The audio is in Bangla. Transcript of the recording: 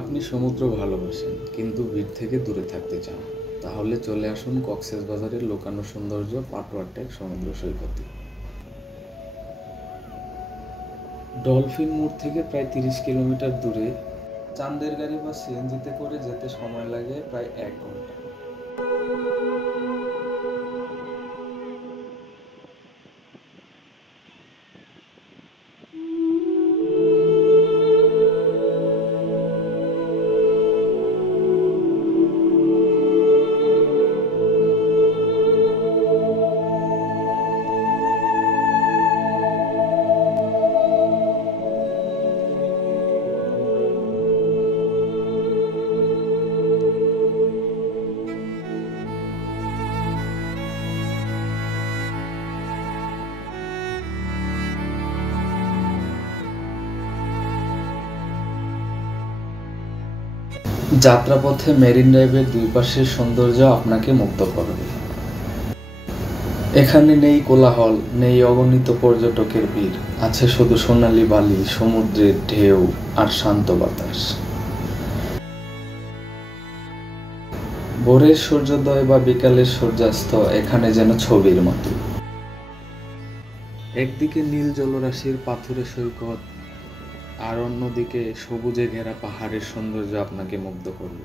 আপনি সমুদ্র ভালোবাসেন কিন্তু ভিড় থেকে দূরে থাকতে চান, তাহলে চলে আসুন কক্সবাজারের লুকানো সৌন্দর্য পাটোয়া টেক সমুদ্র সৈকতে। ডলফিন মোড় থেকে প্রায় 30 কিলোমিটার দূরে চান্দের গাড়ি বা সিএনজিতে করে যেতে সময় লাগে প্রায় 1 ঘন্টা। যাত্রাপথে মেরিন ড্রাইভের দুই পাশের সৌন্দর্য আপনাকে মুগ্ধ করবে। এখানে নেই কোলাহল, নেই অগণিত পর্যটকের ভিড়, আছে শুধু সোনালি বালি, সমুদ্রের ঢেউ আর শান্ত বাতাস। ভোরের সূর্যোদয় বা বিকালের সূর্যাস্ত এখানে যেন ছবির মতো। একদিকে নীল জলরাশির পাথুরে সৈকত, আর অন্যদিকে সবুজে ঘেরা পাহাড়ের সৌন্দর্য আপনাকে মুগ্ধ করবে।